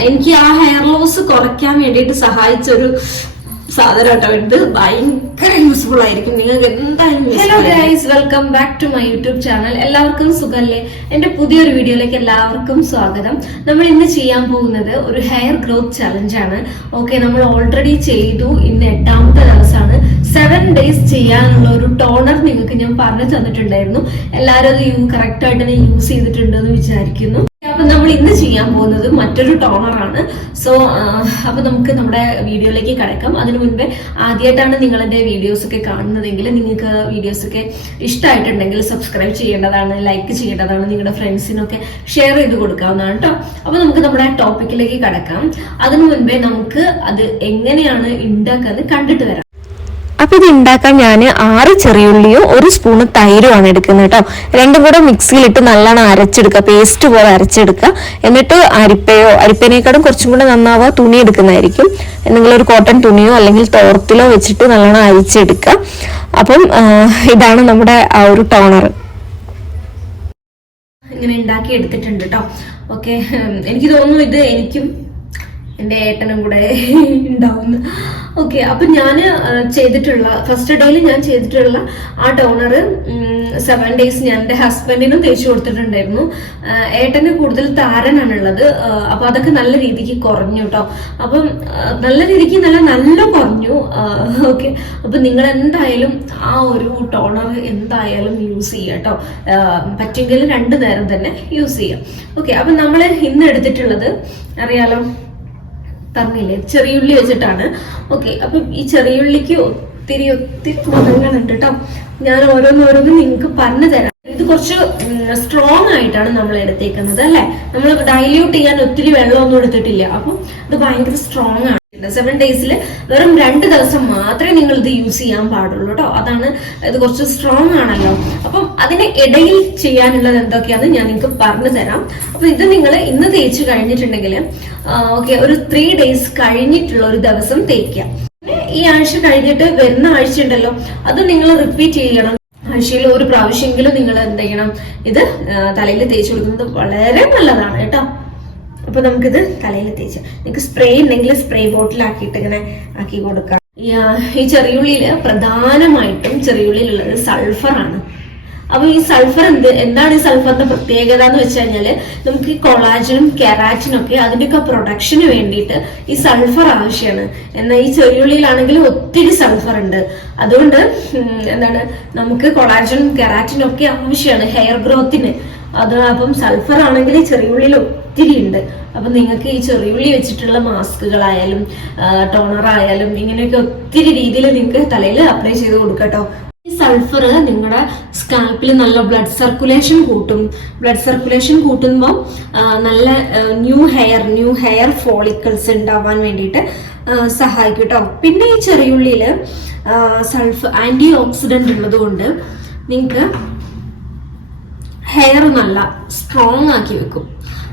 എനിക്ക് ആ hair loss കുറയ്ക്കാൻ വേണ്ടിയിട്ട് സഹായിച്ച ഒരു സാധനം കേട്ടോ ഇത് ഭയങ്കര യൂസ്ഫുൾ ആയിരിക്കും. നിങ്ങൾക്ക് എന്തായാലും hello guys welcome back to my YouTube channel എല്ലാവർക്കും സുഖല്ലേ? എന്റെ പുതിയൊരു വീഡിയോയിലേക്ക് എല്ലാവർക്കും സ്വാഗതം. നമ്മൾ ഇന്ന് ചെയ്യാൻ പോകുന്നത് ഒരു ഹെയർ ഗ്രോത്ത് ചലഞ്ച് ആണ്. ഓക്കെ നമ്മൾ ഓൾറെഡി ചെയ്തു. ഇന്ന് എട്ടാമത്തെ ദിവസമാണ്. സെവൻ ഡേയ്സ് ചെയ്യാനുള്ള ഒരു ടോണർ നിങ്ങൾക്ക് ഞാൻ പറഞ്ഞു തന്നിട്ടുണ്ടായിരുന്നു. എല്ലാവരും അത് കറക്റ്റ് ആയിട്ട് തന്നെ യൂസ് ചെയ്തിട്ടുണ്ടെന്ന് വിചാരിക്കുന്നു. നമ്മൾ ഇന്ന് ചെയ്യാൻ പോകുന്നത് മറ്റൊരു ടോണർ ആണ്. സോ അപ്പൊ നമുക്ക് നമ്മുടെ വീഡിയോയിലേക്ക് കിടക്കാം. അതിനു മുൻപേ ആദ്യമായിട്ടാണ് നിങ്ങൾ വീഡിയോസ് ഒക്കെ കാണുന്നതെങ്കിൽ നിങ്ങൾക്ക് വീഡിയോസ് ഒക്കെ ഇഷ്ടമായിട്ടുണ്ടെങ്കിൽ സബ്സ്ക്രൈബ് ചെയ്യേണ്ടതാണ് ലൈക്ക് ചെയ്യേണ്ടതാണ് നിങ്ങളുടെ ഫ്രണ്ട്സിനൊക്കെ ഷെയർ ചെയ്ത് കൊടുക്കാവുന്നതാണ് കേട്ടോ അപ്പൊ നമുക്ക് നമ്മുടെ ടോപ്പിക്കിലേക്ക് കിടക്കാം. അതിനു മുൻപേ നമുക്ക് അത് എങ്ങനെയാണ് ഉണ്ടാക്കുന്നത് കണ്ടിട്ട് വരാം. അപ്പൊ ഇത് ഉണ്ടാക്കാൻ ഞാൻ ആറ് ചെറിയുള്ളിയും ഒരു സ്പൂണ് തൈരുമാണ് എടുക്കുന്നത് കേട്ടോ. രണ്ടും കൂടെ മിക്സിയിലിട്ട് നല്ലോണം അരച്ചെടുക്കുക പേസ്റ്റ് പോലെ അരച്ചെടുക്കുക. എന്നിട്ട് അരിപ്പയോ അരിപ്പനേക്കാളും കുറച്ചും കൂടെ നന്നാവുക തുണി എടുക്കുന്നതായിരിക്കും. എന്തെങ്കിലും ഒരു കോട്ടൺ തുണിയോ അല്ലെങ്കിൽ തോർത്തിലോ വെച്ചിട്ട് നല്ലോണം അരിച്ചെടുക്കുക. അപ്പം ഇതാണ് നമ്മുടെ ആ ഒരു ടോണർ. ഇങ്ങനെ ഉണ്ടാക്കി എടുത്തിട്ടുണ്ട് കേട്ടോ. ഓക്കെ എനിക്ക് തോന്നുന്നു ഇത് എനിക്കും എന്റെ ഏട്ടനും കൂടെ ഉണ്ടാവുന്നു. ഓക്കെ അപ്പൊ ഞാൻ ചെയ്തിട്ടുള്ള ഫസ്റ്റ് ഡേയിൽ ഞാൻ ചെയ്തിട്ടുള്ള ആ ടോണർ സെവൻ ഡേയ്സ് ഞാൻ എന്റെ ഹസ്ബൻഡിനും തേച്ച് കൊടുത്തിട്ടുണ്ടായിരുന്നു. ഏട്ടന് കൂടുതൽ താരനാണുള്ളത്. അപ്പൊ അതൊക്കെ നല്ല രീതിക്ക് കുറഞ്ഞു കേട്ടോ അപ്പം നല്ല രീതിക്ക് നല്ല നല്ല കുറഞ്ഞു. ഓക്കെ അപ്പൊ നിങ്ങൾ എന്തായാലും ആ ഒരു ടോണർ എന്തായാലും യൂസ് ചെയ്യുക കേട്ടോ പറ്റുമെങ്കിൽ രണ്ടു നേരം തന്നെ യൂസ് ചെയ്യാം. ഓക്കെ അപ്പൊ നമ്മൾ ഇന്ന് എടുത്തിട്ടുള്ളത് അറിയാലോ? പറഞ്ഞില്ലേ ചെറിയുള്ളി വെച്ചിട്ടാണ്. ഓക്കെ അപ്പൊ ഈ ചെറിയുള്ളിക്ക് ഒത്തിരി ഒത്തിരി ഗുണങ്ങളുണ്ട് കേട്ടോ ഞാൻ ഓരോന്നോരോന്ന് നിങ്ങൾക്ക് പറഞ്ഞു തരാം. ഇത് കുറച്ച് സ്ട്രോങ് ആയിട്ടാണ് നമ്മൾ എടുത്തേക്കുന്നത് അല്ലെ? നമ്മൾ ഡൈല്യൂട്ട് ചെയ്യാൻ ഒത്തിരി വെള്ളമൊന്നും എടുത്തിട്ടില്ല. അപ്പം ഇത് ഭയങ്കര സ്ട്രോങ് ആണ്. സെവൻ ഡേയ്സിൽ വെറും രണ്ട് ദിവസം മാത്രമേ നിങ്ങൾ ഇത് യൂസ് ചെയ്യാൻ പാടുള്ളൂ കേട്ടോ അതാണ് ഇത് കുറച്ച് സ്ട്രോങ് ആണല്ലോ. അപ്പം അതിന് ഇടയിൽ ചെയ്യാനുള്ളത് എന്തൊക്കെയാണെന്ന് ഞാൻ നിങ്ങൾക്ക് പറഞ്ഞു തരാം അപ്പൊ ഇത് നിങ്ങൾ ഇന്ന് തേച്ച് കഴിഞ്ഞിട്ടുണ്ടെങ്കിൽ ഓക്കെ ഒരു ത്രീ ഡേയ്സ് കഴിഞ്ഞിട്ടുള്ള ഒരു ദിവസം തേക്കുക ഈ ആഴ്ച കഴിഞ്ഞിട്ട് വരുന്ന ആഴ്ച ഉണ്ടല്ലോ അത് നിങ്ങൾ റിപ്പീറ്റ് ചെയ്യണം. ആഴ്ചയിൽ ഒരു പ്രാവശ്യമെങ്കിലും നിങ്ങൾ എന്ത് ചെയ്യണം? ഇത് തലയിൽ തേച്ച് കൊടുക്കുന്നത് വളരെ നല്ലതാണ് കേട്ടോ. അപ്പൊ നമുക്കിത് തലയിൽ തേച്ച്. നിങ്ങൾക്ക് സ്പ്രേ ഉണ്ടെങ്കിൽ സ്പ്രേ ബോട്ടിലാക്കിയിട്ട് ഇങ്ങനെ ആക്കി കൊടുക്കാം. ഈ, ചെറിയുള്ളിയിൽ പ്രധാനമായിട്ടും ചെറിയുള്ളിയിലുള്ളത് സൾഫർ ആണ്. അപ്പൊ ഈ സൾഫർ എന്ത് എന്താണ് ഈ സൾഫറിന്റെ പ്രത്യേകത എന്ന് വെച്ച് കഴിഞ്ഞാൽ നമുക്ക് ഈ കൊളാജനും കെറാറ്റിനും ഒക്കെ അതിന്റെയൊക്കെ പ്രൊഡക്ഷന് വേണ്ടിയിട്ട് ഈ സൾഫർ ആവശ്യമാണ് എന്നാൽ ഈ ചെറിയുള്ളിയിലാണെങ്കിൽ ഒത്തിരി സൾഫർ ഉണ്ട്. അതുകൊണ്ട് എന്താണ് നമുക്ക് കൊളാജനും കെറാറ്റിനും ഒക്കെ ആവശ്യമാണ് ഹെയർ ഗ്രോത്തിന് അത് അപ്പം സൾഫർ ആണെങ്കിൽ ചെറിയുള്ളിൽ ഒത്തിരി ഉണ്ട്. അപ്പൊ നിങ്ങൾക്ക് ഈ ചെറിയുള്ളി വെച്ചിട്ടുള്ള മാസ്കുകളായാലും ടോണർ ആയാലും ഇങ്ങനെയൊക്കെ ഒത്തിരി രീതിയിൽ നിങ്ങൾക്ക് തലയിൽ അപ്ലൈ ചെയ്ത് കൊടുക്കട്ടോ ഈ സൾഫർ നിങ്ങളുടെ സ്കാൽപ്പിൽ നല്ല ബ്ലഡ് സർക്കുലേഷൻ കൂട്ടും. ബ്ലഡ് സർക്കുലേഷൻ കൂട്ടുമ്പോൾ നല്ല new hair new hair follicles ഉണ്ടാവാൻ വേണ്ടിയിട്ട് സഹായിക്കും കേട്ടോ പിന്നെ ഈ ചെറിയുള്ളിയിൽ സൾഫ് ആന്റി ഓക്സിഡന്റ് ഉള്ളതുകൊണ്ട് നിങ്ങൾക്ക് ഹെയർ നല്ല സ്ട്രോങ് ആക്കി വെക്കും.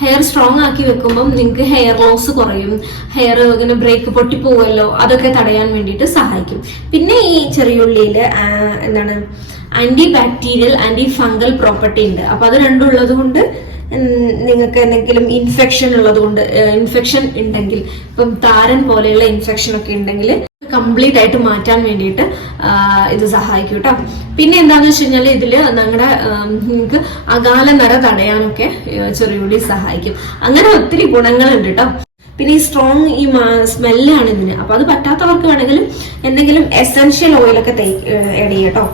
ഹെയർ സ്ട്രോങ് ആക്കി വെക്കുമ്പം നിങ്ങൾക്ക് ഹെയർ ലോസ് കുറയും. ഹെയർ ഇങ്ങനെ ബ്രേക്ക് പൊട്ടി പോവുമല്ലോ അതൊക്കെ തടയാൻ വേണ്ടിയിട്ട് സഹായിക്കും. പിന്നെ ഈ ചെറിയുള്ളിയിൽ എന്താണ് anti bacterial anti fungal property ഉണ്ട്. അപ്പൊ അത് രണ്ടും ഉള്ളത് കൊണ്ട് നിങ്ങൾക്ക് എന്തെങ്കിലും ഇൻഫെക്ഷൻ ഉള്ളത് കൊണ്ട് ഇൻഫെക്ഷൻ ഉണ്ടെങ്കിൽ ഇപ്പം താരൻ പോലെയുള്ള ഇൻഫെക്ഷൻ ഒക്കെ ഉണ്ടെങ്കിൽ കംപ്ലീറ്റ് ആയിട്ട് മാറ്റാൻ വേണ്ടിയിട്ട് ഇത് സഹായിക്കും കേട്ടോ പിന്നെ എന്താണെന്ന് വെച്ച് കഴിഞ്ഞാൽ ഇതിൽ നിങ്ങളുടെ നിങ്ങൾക്ക് അകാല നര തടയാനൊക്കെ ചെറിയുള്ളി സഹായിക്കും. അങ്ങനെ ഒത്തിരി ഗുണങ്ങളുണ്ട് കേട്ടോ പിന്നെ ഈ സ്ട്രോങ് ഈ സ്മെല്ലാണ് ഇതിന്. അപ്പൊ അത് പറ്റാത്തവർക്ക് വേണമെങ്കിൽ എന്തെങ്കിലും എസെൻഷ്യൽ ഓയിലൊക്കെ തേക്ക് ചെയ്യാം കേട്ടോ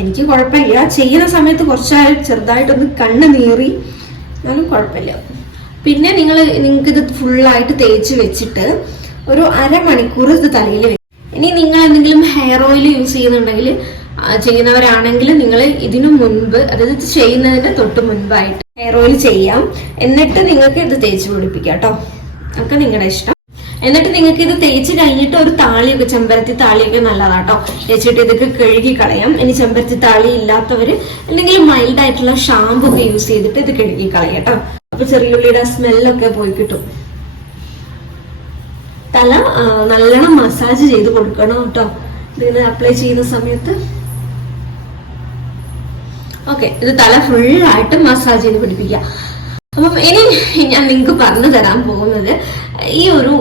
എനിക്ക് കുഴപ്പമില്ല. ചെയ്യുന്ന സമയത്ത് കുറച്ചായി ചെറുതായിട്ടൊന്ന് കണ്ണ് നീറി. എന്നാലും കുഴപ്പമില്ല. പിന്നെ നിങ്ങൾ നിങ്ങൾക്ക് ഇത് ഫുള്ളായിട്ട് തേച്ച് വെച്ചിട്ട് ഒരു അരമണിക്കൂർ ഇത് തലയിൽ ഇനി നിങ്ങൾ എന്തെങ്കിലും ഹെയർ ഓയിൽ യൂസ് ചെയ്യുന്നുണ്ടെങ്കിൽ ചെയ്യുന്നവരാണെങ്കിൽ നിങ്ങൾ ഇതിനു മുൻപ് അതായത് ഇത് ചെയ്യുന്നതിന് തൊട്ട് മുൻപായിട്ട് ഹെയർ ഓയിൽ ചെയ്യാം. എന്നിട്ട് നിങ്ങൾക്ക് ഇത് തേച്ച് പിടിപ്പിക്കാം കേട്ടോ. ഒക്കെ നിങ്ങളുടെ ഇഷ്ടം. എന്നിട്ട് നിങ്ങൾക്ക് ഇത് തേച്ച് കഴിഞ്ഞിട്ട് ഒരു താളിയൊക്കെ ചെമ്പരത്തി താളിയൊക്കെ നല്ലതാട്ടോ തേച്ചിട്ട് ഇതൊക്കെ കഴുകി കളയാം. ഇനി ചെമ്പരത്തി താളി ഇല്ലാത്തവര് അല്ലെങ്കിൽ മൈൽഡ് ആയിട്ടുള്ള ഷാമ്പു ഒക്കെ യൂസ് ചെയ്തിട്ട് ഇത് കഴുകി കളയാം കേട്ടോ. അപ്പൊ ചെറിയുള്ളിയുടെ സ്മെല്ലൊക്കെ പോയി കിട്ടും. തല നല്ലോണം മസാജ് ചെയ്ത് കൊടുക്കണം കേട്ടോ. ഇതിങ്ങനെ അപ്ലൈ ചെയ്യുന്ന സമയത്ത്. ഓക്കെ ഇത് തല ഫുള്ളായിട്ട് മസാജ് ചെയ്ത് പിടിപ്പിക്കുക. അപ്പം ഇനി ഞാൻ നിങ്ങൾക്ക് പറഞ്ഞു തരാൻ പോകുന്നത് ഈ ഒരു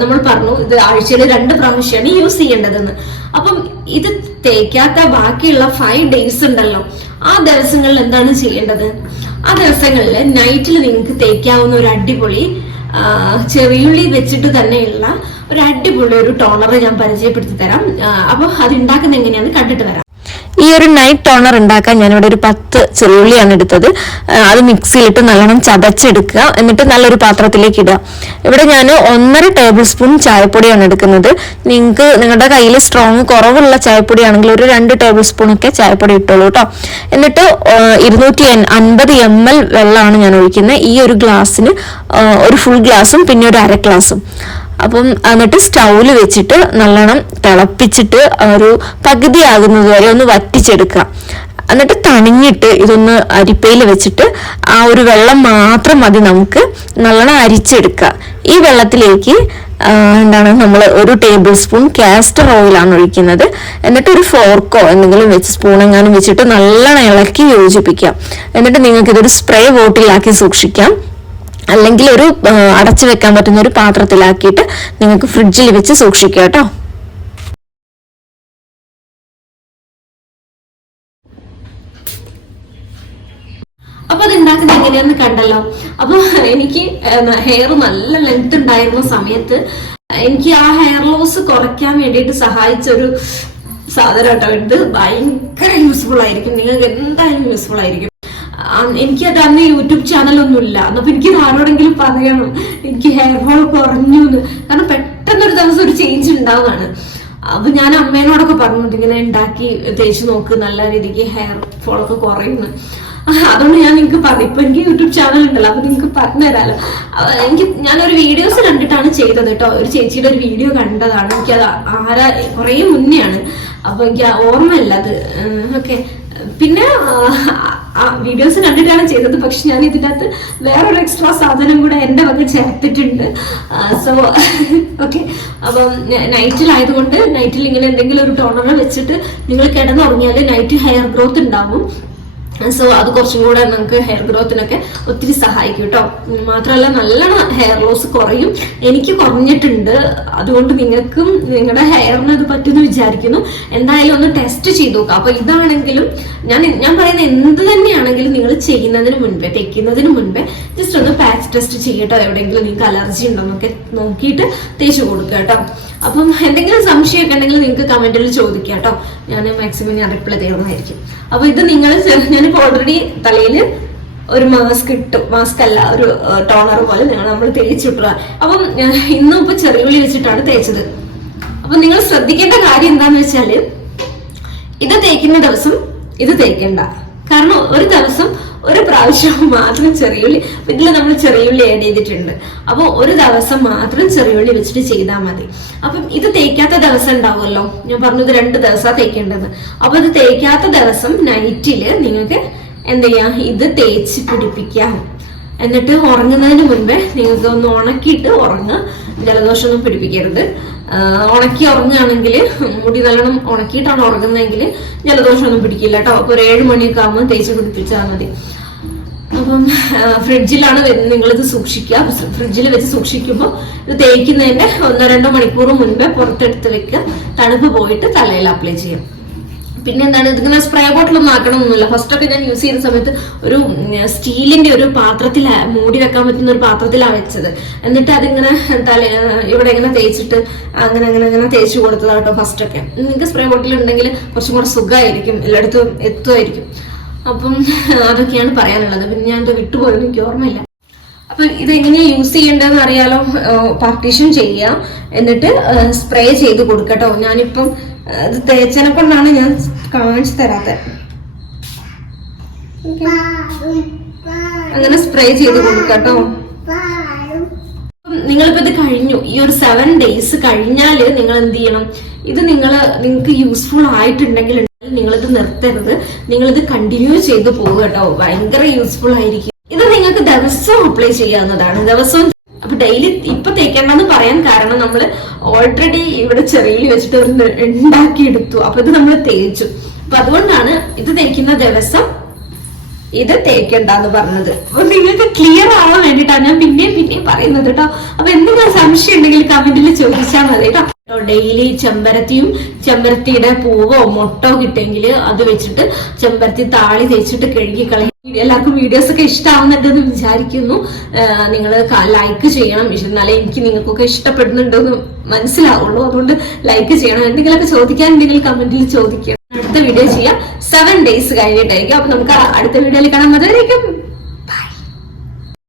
നമ്മൾ പറഞ്ഞു ഇത് ആഴ്ചയിൽ രണ്ട് പ്രാവശ്യമാണ് യൂസ് ചെയ്യേണ്ടതെന്ന്. അപ്പം ഇത് തേക്കാത്ത ബാക്കിയുള്ള ഫൈവ് ഡേയ്സ് ഉണ്ടല്ലോ ആ ദിവസങ്ങളിൽ എന്താണ് ചെയ്യേണ്ടത്? ആ ദിവസങ്ങളിൽ നൈറ്റിൽ നിങ്ങൾക്ക് തേക്കാവുന്ന ഒരു അടിപൊളി ചെറിയുള്ളി വെച്ചിട്ട് തന്നെയുള്ള ഒരു അടിപൊളി ഒരു ടോണർ ഞാൻ പരിചയപ്പെടുത്തി തരാം. അപ്പൊ അത് ഉണ്ടാക്കുന്ന എങ്ങനെയാണെന്ന് കണ്ടിട്ട് വരാം. ഈ ഒരു നൈറ്റ് ടോണർ ഉണ്ടാക്കാൻ ഞാനിവിടെ ഒരു പത്ത് ചെറുള്ളിയാണ് എടുത്തത്. അത് മിക്സിയിലിട്ട് നല്ലോണം ചതച്ചെടുക്കുക. എന്നിട്ട് നല്ലൊരു പാത്രത്തിലേക്ക് ഇടുക. ഇവിടെ ഞാൻ ഒന്നര ടേബിൾ സ്പൂൺ ചായപ്പൊടിയാണ് എടുക്കുന്നത്. നിങ്ങൾക്ക് നിങ്ങളുടെ കയ്യിൽ സ്ട്രോങ് കുറവുള്ള ചായപ്പൊടിയാണെങ്കിൽ ഒരു രണ്ട് ടേബിൾ സ്പൂൺ ഒക്കെ ചായപ്പൊടി ഇട്ടോളൂ കേട്ടോ എന്നിട്ട് ഇരുന്നൂറ്റി അൻപത് എം എൽ വെള്ളമാണ് ഞാൻ ഒഴിക്കുന്നത്. ഈ ഒരു ഗ്ലാസ്സിന് ഒരു ഫുൾ ഗ്ലാസും പിന്നെ ഒരു അര ഗ്ലാസും അപ്പം എന്നിട്ട് സ്റ്റൗവിൽ വെച്ചിട്ട് നല്ലോണം തിളപ്പിച്ചിട്ട് ഒരു പകുതി ആകുന്നത് വരെ ഒന്ന് വറ്റിച്ചെടുക്കുക. എന്നിട്ട് തണിഞ്ഞിട്ട് ഇതൊന്ന് അരിപ്പയിൽ വെച്ചിട്ട് ആ ഒരു വെള്ളം മാത്രം മതി നമുക്ക് നല്ലോണം അരിച്ചെടുക്കുക. ഈ വെള്ളത്തിലേക്ക് എന്താണ് നമ്മൾ ഒരു ടേബിൾ സ്പൂൺ കാസ്റ്റർ ഓയിലാണ് ഒഴിക്കുന്നത്. എന്നിട്ട് ഒരു ഫോർക്കോ എന്തെങ്കിലും വെച്ച് സ്പൂൺ എങ്ങാനും വെച്ചിട്ട് നല്ലോണം ഇളക്കി യോജിപ്പിക്കാം എന്നിട്ട് നിങ്ങൾക്ക് ഇതൊരു സ്പ്രേ ബോട്ടിലാക്കി സൂക്ഷിക്കാം. അല്ലെങ്കിൽ ഒരു അടച്ചു വെക്കാൻ പറ്റുന്ന ഒരു പാത്രത്തിലാക്കിയിട്ട് നിങ്ങൾക്ക് ഫ്രിഡ്ജിൽ വെച്ച് സൂക്ഷിക്കുക കേട്ടോ. അപ്പൊ അത് ഉണ്ടാക്കുന്നത് എങ്ങനെയാന്ന് കണ്ടല്ലോ. അപ്പൊ എനിക്ക് ഹെയർ നല്ല ലെങ്ത് ഉണ്ടായിരുന്ന സമയത്ത് എനിക്ക് ആ ഹെയർ ലോസ് കുറയ്ക്കാൻ വേണ്ടിയിട്ട് സഹായിച്ച ഒരു സാധനം കേട്ടോ. ഇത് ഭയങ്കര യൂസ്ഫുൾ ആയിരിക്കും. നിങ്ങൾക്ക് എന്തായാലും യൂസ്ഫുൾ ആയിരിക്കും. ആ, അത് അന്ന് യൂട്യൂബ് ചാനൽ ഇല്ല അപ്പൊ എനിക്ക് ആരോടെങ്കിലും പറയണം. എനിക്ക് ഹെയർ ഫോൾ കുറഞ്ഞു എന്ന് കാരണം പെട്ടെന്നൊരു ദിവസം ഒരു ചേഞ്ച് ഉണ്ടാവുകയാണ്. അപ്പൊ ഞാൻ അമ്മേനോടൊക്കെ പറഞ്ഞിട്ട് ഇങ്ങനെ ഉണ്ടാക്കി തേച്ച് നോക്ക്. നല്ല രീതിക്ക് ഹെയർ ഫോൾ ഒക്കെ കുറയുന്നു. അതുകൊണ്ട് ഞാൻ നിങ്ങൾക്ക് പറഞ്ഞു. ഇപ്പൊ എനിക്ക് യൂട്യൂബ് ചാനൽ ഉണ്ടല്ലോ അപ്പൊ നിങ്ങൾക്ക് പറഞ്ഞു തരാമല്ലോ എനിക്ക് ഞാനൊരു വീഡിയോസ് കണ്ടിട്ടാണ് ചെയ്തത് കേട്ടോ. ഒരു ചേച്ചിയുടെ ഒരു വീഡിയോ കണ്ടതാണ്. എനിക്ക് അത് ആരാ കുറേ മുന്നെയാണ്. അപ്പൊ എനിക്ക് ഓർമ്മയില്ല അത്. ഓക്കെ. പിന്നെ ആ വീഡിയോസ് കണ്ടിട്ടാണ് ചെയ്തത്. പക്ഷെ ഞാൻ ഇതിനകത്ത് വേറൊരു എക്സ്ട്രാ സാധനം കൂടെ എന്റെ വക ചേർത്തിട്ടുണ്ട്. സോ ഓക്കെ അപ്പം നൈറ്റിലായതുകൊണ്ട് നൈറ്റിൽ ഇങ്ങനെ എന്തെങ്കിലും ഒരു ടോണർ വെച്ചിട്ട് നിങ്ങൾ കിടന്നുറങ്ങിയാൽ നൈറ്റ് ഹെയർ ഗ്രോത്ത് ഉണ്ടാവും. സോ അത് കുറച്ചും കൂടെ നമുക്ക് ഹെയർ ഗ്രോത്തിനൊക്കെ ഒത്തിരി സഹായിക്കും കേട്ടോ മാത്രമല്ല നല്ലോണം ഹെയർ ലോസ് കുറയും. എനിക്ക് കുറഞ്ഞിട്ടുണ്ട്. അതുകൊണ്ട് നിങ്ങൾക്കും നിങ്ങളുടെ ഹെയറിന് അത് പറ്റുമെന്ന് വിചാരിക്കുന്നു. എന്തായാലും ഒന്ന് ടെസ്റ്റ് ചെയ്ത് നോക്കുക അപ്പൊ ഇതാണെങ്കിലും ഞാൻ ഞാൻ പറയുന്ന എന്ത് തന്നെയാണെങ്കിലും നിങ്ങൾ ചെയ്യുന്നതിന് മുൻപേ തെക്കുന്നതിന് മുൻപേ ജസ്റ്റ് ഒന്ന് പാച്ച് ടെസ്റ്റ് ചെയ്യട്ടോ എവിടെയെങ്കിലും നിങ്ങൾക്ക് അലർജി ഉണ്ടോ എന്നൊക്കെ നോക്കിയിട്ട് തേച്ച് കൊടുക്കുക കേട്ടോ അപ്പം എന്തെങ്കിലും സംശയമൊക്കെ ഉണ്ടെങ്കിൽ നിങ്ങൾക്ക് കമന്റിൽ ചോദിക്കാം കേട്ടോ. ഞാൻ മാക്സിമം ഞാൻ റിപ്ലൈ തരുന്നതായിരിക്കും. അപ്പൊ ഇത് നിങ്ങൾ ഞാനിപ്പോ ഓൾറെഡി തലയിൽ ഒരു മാസ്ക് ഇട്ടു. മാസ്ക് അല്ല ഒരു ടോണർ പോലെ നിങ്ങൾ നമ്മൾ തേച്ചിട്ടുക അപ്പം ഇന്നും ഇപ്പൊ ചെറിയുള്ളി വെച്ചിട്ടാണ് തേച്ചത്. അപ്പൊ നിങ്ങൾ ശ്രദ്ധിക്കേണ്ട കാര്യം എന്താന്ന് വെച്ചാൽ ഇത് തേക്കുന്ന ദിവസം ഇത് തേക്കണ്ട. കാരണം ഒരു ദിവസം ഒരു പ്രാവശ്യം മാത്രം ചെറിയുള്ളി ഇതിൽ നമ്മൾ ചെറിയുള്ളി ആഡ് ചെയ്തിട്ടുണ്ട്. അപ്പോൾ ഒരു ദിവസം മാത്രം ചെറിയുള്ളി വെച്ചിട്ട് ചെയ്താൽ മതി. അപ്പം ഇത് തേക്കാത്ത ദിവസം ഉണ്ടാവുമല്ലോ. ഞാൻ പറഞ്ഞത് രണ്ട് ദിവസമാണ് തേക്കേണ്ടത്. അപ്പൊ ഇത് തേക്കാത്ത ദിവസം നൈറ്റിൽ നിങ്ങൾക്ക് എന്ത് ചെയ്യാം? ഇത് തേച്ച് പിടിപ്പിക്കാം. എന്നിട്ട് ഉറങ്ങുന്നതിന് മുൻപേ നിങ്ങൾക്ക് ഒന്ന് ഉണക്കിയിട്ട് ഉറങ്ങുക. ജലദോഷമൊന്നും പിടിപ്പിക്കരുത്. ഉണക്കി ഉറങ്ങുകയാണെങ്കിൽ മുടി നല്ലോണം ഉണക്കിയിട്ടാണ് ഉറങ്ങുന്നതെങ്കിൽ ജലദോഷമൊന്നും പിടിക്കില്ല കേട്ടോ. അപ്പൊ ഒരു ഏഴ് മണിയൊക്കെ ആകുമ്പോൾ തേച്ച് പിടിപ്പിച്ചാൽ മതി. അപ്പം ഫ്രിഡ്ജിലാണ് നിങ്ങളിത് സൂക്ഷിക്കുക. ഫ്രിഡ്ജിൽ വെച്ച് സൂക്ഷിക്കുമ്പോൾ ഇത് തേക്കുന്നതിന്റെ ഒന്നോ രണ്ടോ മണിക്കൂർ മുൻപേ പുറത്തെടുത്ത് വെക്കുക. തണുപ്പ് പോയിട്ട് തലയിൽ അപ്ലൈ ചെയ്യാം. പിന്നെ എന്താണ് ഇതിങ്ങനെ സ്പ്രേ ബോട്ടിലൊന്നും ആക്കണമെന്നില്ല ഫസ്റ്റ് ഒക്കെ ഞാൻ യൂസ് ചെയ്യുന്ന സമയത്ത് ഒരു സ്റ്റീലിന്റെ ഒരു പാത്രത്തിൽ മൂടി വെക്കാൻ പറ്റുന്ന ഒരു പാത്രത്തിലാണ് വെച്ചത്. എന്നിട്ട് അതിങ്ങനെ തല ഇവിടെ ഇങ്ങനെ തേച്ചിട്ട് അങ്ങനെ അങ്ങനെ അങ്ങനെ തേച്ച് കൊടുത്തതാട്ടോ ഫസ്റ്റ് ഒക്കെ. നിങ്ങൾക്ക് സ്പ്രേ ബോട്ടിൽ ഉണ്ടെങ്കിൽ കുറച്ചും കൂടെ സുഖമായിരിക്കും എല്ലായിടത്തും എത്തുമായിരിക്കും. അപ്പം അതൊക്കെയാണ് പറയാനുള്ളത്. പിന്നെ ഞാൻ ഇത് വിട്ടുപോയത് എനിക്ക് ഓർമ്മയില്ല. അപ്പൊ ഇത് എങ്ങനെയാ യൂസ് ചെയ്യേണ്ടതെന്ന് അറിയാലോ? പാർട്ടീഷൻ ചെയ്യുക. എന്നിട്ട് സ്പ്രേ ചെയ്ത് കൊടുക്കട്ടോ ഞാനിപ്പം ഇത് തേച്ചനെ കൊണ്ടാണ് ഞാൻ കാണിച്ചു തരാത്തത് അങ്ങനെ സ്പ്രേ ചെയ്ത് കൊടുക്കട്ടോ നിങ്ങളിപ്പോ ഇത് കഴിഞ്ഞു. ഈ ഒരു സെവൻ ഡേയ്സ് കഴിഞ്ഞാൽ നിങ്ങൾ എന്ത് ചെയ്യണം? ഇത് നിങ്ങൾ നിങ്ങൾക്ക് യൂസ്ഫുൾ ആയിട്ടുണ്ടെങ്കിൽ നിങ്ങളിത് നിർത്തരുത്. നിങ്ങളിത് കണ്ടിന്യൂ ചെയ്ത് പോകുക കേട്ടോ. ഭയങ്കര യൂസ്ഫുൾ ആയിരിക്കും. ഇത് നിങ്ങൾക്ക് ദിവസവും അപ്ലൈ ചെയ്യാവുന്നതാണ്. ദിവസവും അപ്പൊ ഡെയിലി ഇപ്പൊ തേക്കേണ്ടെന്ന് പറയാൻ കാരണം നമ്മൾ ഓൾറെഡി ഇവിടെ ചെറിയിൽ വെച്ചിട്ട് ഉണ്ടാക്കിയെടുത്തു. അപ്പൊ ഇത് നമ്മൾ തേച്ചു. അപ്പൊ അതുകൊണ്ടാണ് ഇത് തേക്കുന്ന ദിവസം ഇത് തേക്കണ്ടെന്ന് പറഞ്ഞത്. അപ്പൊ നിങ്ങൾക്ക് ക്ലിയർ ആവാൻ വേണ്ടിട്ടാണ് ഞാൻ പിന്നെയും പിന്നെയും പറയുന്നത് കേട്ടോ. അപ്പൊ എന്തെങ്കിലും സംശയം ഉണ്ടെങ്കിൽ കമന്റിൽ ചോദിച്ചാൽ മതി കേട്ടോ. ഡെയിലി ചെമ്പരത്തിയും ചെമ്പരത്തിയുടെ പൂവോ മുട്ടോ കിട്ടിയെങ്കിൽ അത് വെച്ചിട്ട് ചെമ്പരത്തി താളി തേച്ചിട്ട് കഴുകി കളയും. എല്ലാവർക്കും വീഡിയോസ് ഒക്കെ ഇഷ്ടമാവുന്നുണ്ടെന്ന് വിചാരിക്കുന്നു. നിങ്ങൾ ലൈക്ക് ചെയ്യണം. എന്നാലേ എനിക്ക് നിങ്ങൾക്കൊക്കെ ഇഷ്ടപ്പെടുന്നുണ്ടോ എന്ന് മനസ്സിലാവുള്ളൂ. അതുകൊണ്ട് ലൈക്ക് ചെയ്യണം. എന്തെങ്കിലുമൊക്കെ ചോദിക്കാനുണ്ടെങ്കിൽ കമന്റിൽ ചോദിക്കണം അടുത്ത വീഡിയോ ചെയ്യാം. സെവൻ ഡേയ്സ് കഴിഞ്ഞിട്ടായിരിക്കും. അപ്പൊ നമുക്ക് അടുത്ത വീഡിയോയിൽ കാണാൻ മതിയായിരിക്കും